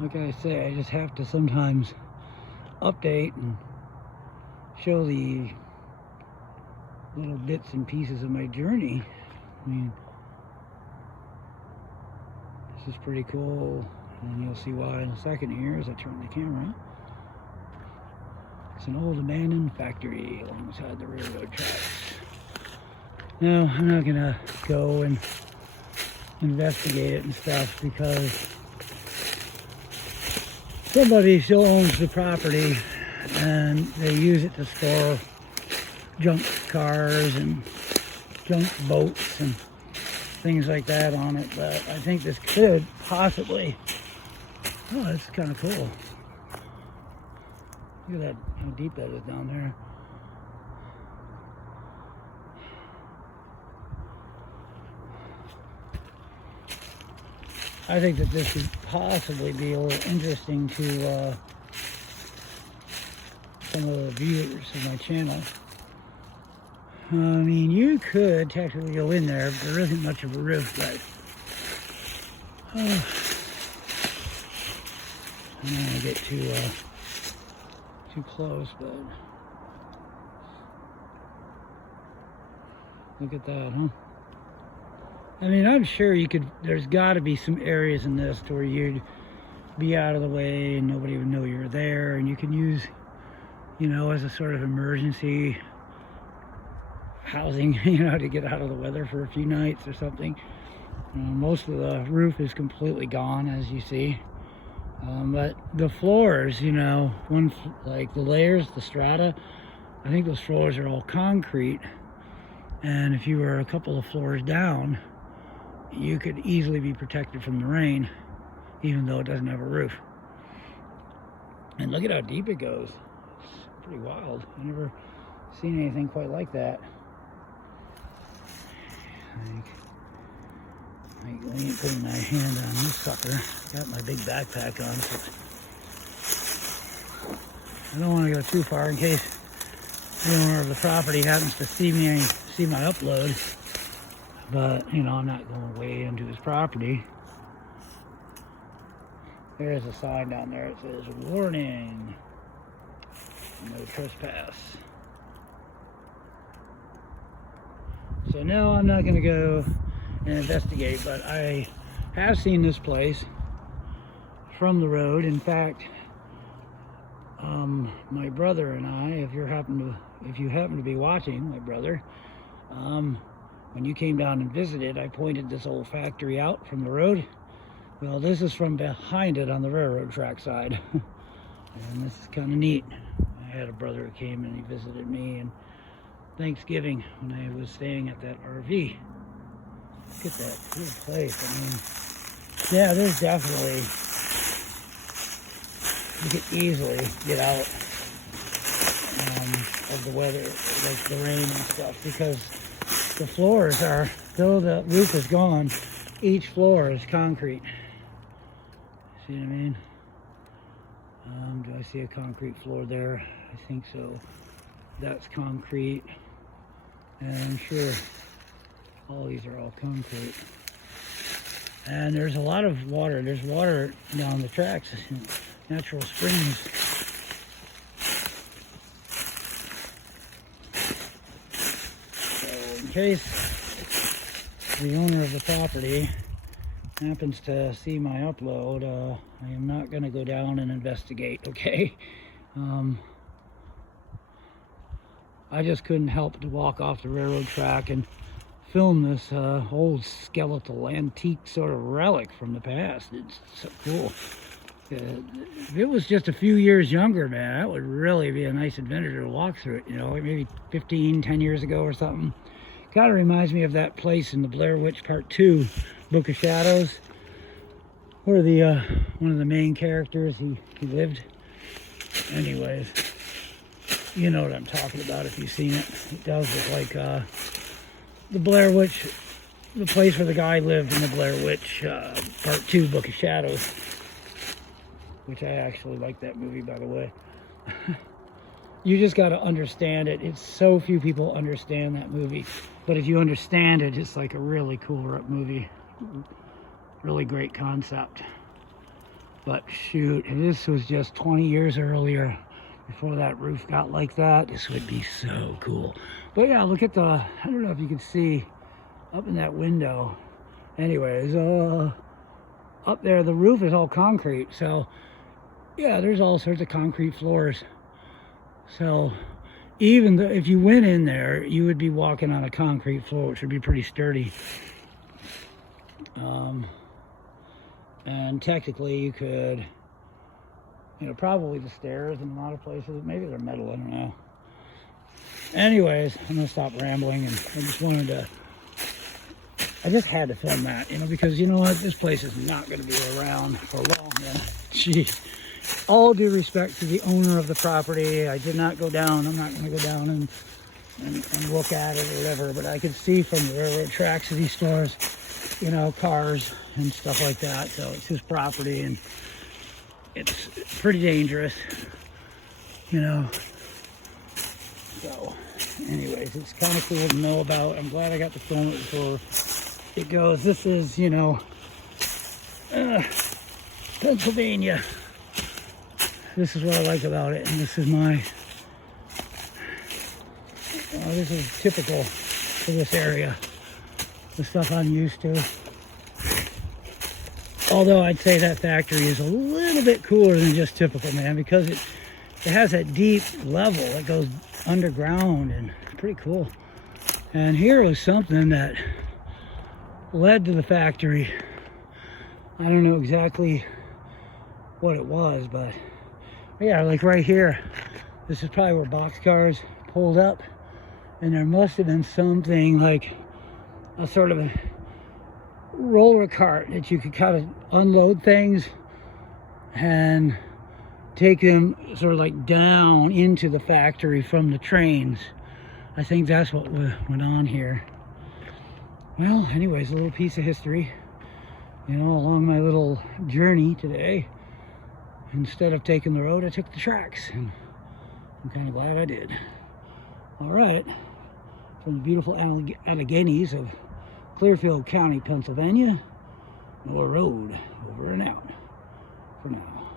like I say, I just have to sometimes update and show the little bits and pieces of my journey. I mean, this is pretty cool, and you'll see why in a second here as I turn the camera. It's an old abandoned factory alongside the railroad tracks. Now, I'm not gonna go and investigate it and stuff because somebody still owns the property and they use it to store junk cars and junk boats and things like that on it. But I think this could possibly, oh, that's kind of cool. Look at that, how deep that is down there. I think that this could possibly be a little interesting to some of the viewers of my channel. I mean, you could technically go in there, but there isn't much of a roof, but I don't want to get too close, but look at that, huh? I mean, I'm sure you could, there's got to be some areas in this to where you'd be out of the way and nobody would know you're there, and you can use, you know, as a sort of emergency housing, you know, to get out of the weather for a few nights or something. Most of the roof is completely gone, as you see. But the floors, you know, like the layers, the strata, I think those floors are all concrete. And if you were a couple of floors down, you could easily be protected from the rain, even though it doesn't have a roof. And look at how deep it goes. It's pretty wild. I've never seen anything quite like that. I ain't putting my hand on this sucker. Got my big backpack on, so I don't want to go too far in case the owner of the property happens to see my upload. But, you know, I'm not going way into his property. There's a sign down there that says, warning, no trespass. So no, I'm not going to go and investigate, but I have seen this place from the road. In fact, my brother and I, if you happen to be watching, my brother, when you came down and visited, I pointed this old factory out from the road. Well, this is from behind it on the railroad track side. And this is kind of neat. I had a brother who came and he visited me on Thanksgiving when I was staying at that RV. Look at that cool place. I mean, yeah, there's definitely, you could easily get out of the weather, like the rain and stuff, because the floors are, though the roof is gone, each floor is concrete. See what I mean? Do I see a concrete floor there? I think so. That's concrete. And I'm sure all these are all concrete. And there's a lot of water. There's water down the tracks, natural springs. So in case the owner of the property happens to see my upload, I am not going to go down and investigate, okay? I just couldn't help to walk off the railroad track and film this old skeletal antique sort of relic from the past. It's so cool. If it was just a few years younger, man, that would really be a nice adventure to walk through it, you know, maybe 10 years ago or something. Kind of reminds me of that place in the Blair Witch Part 2, Book of Shadows, where the one of the main characters, he lived. Anyways, you know what I'm talking about if you've seen it. It does look like the Blair Witch, the place where the guy lived in the Blair Witch Part 2, Book of Shadows, which I actually like that movie, by the way. You just got to understand it. It's so few people understand that movie, but if you understand it, it's like a really cool movie. Really great concept. But shoot, if this was just 20 years earlier, before that roof got like that, this would be so cool. But yeah, look at the, I don't know if you can see up in that window. Anyways, up there, the roof is all concrete. So yeah, there's all sorts of concrete floors. So even if you went in there, you would be walking on a concrete floor, which would be pretty sturdy. And technically you could, you know, probably the stairs in a lot of places, maybe they're metal, I don't know. Anyways, I'm gonna stop rambling, and I just wanted to, I just had to film that, you know, because you know what, this place is not gonna be around for long, man. Gee, all due respect to the owner of the property, I did not go down, I'm not gonna go down and look at it or whatever, but I could see from the railroad tracks of these stores, you know, cars and stuff like that. So it's his property, and it's pretty dangerous, you know. So anyways, it's kind of cool to know about. I'm glad I got to film it before it goes. This is, you know, Pennsylvania. This is what I like about it, and this is my, this is typical for this area, the stuff I'm used to. Although I'd say that factory is a little bit cooler than just typical, man, because it has that deep level that goes underground, and it's pretty cool. And here was something that led to the factory. I don't know exactly what it was, but yeah, like right here, this is probably where boxcars pulled up, and there must have been something like a sort of a roller cart that you could kind of unload things and take them sort of like down into the factory from the trains. I think that's what went on here. Well, anyways, a little piece of history, you know, along my little journey today. Instead of taking the road, I took the tracks, and I'm kind of glad I did. All right, from the beautiful Alleghenies of Clearfield County, Pennsylvania, Miller Road, over and out for now.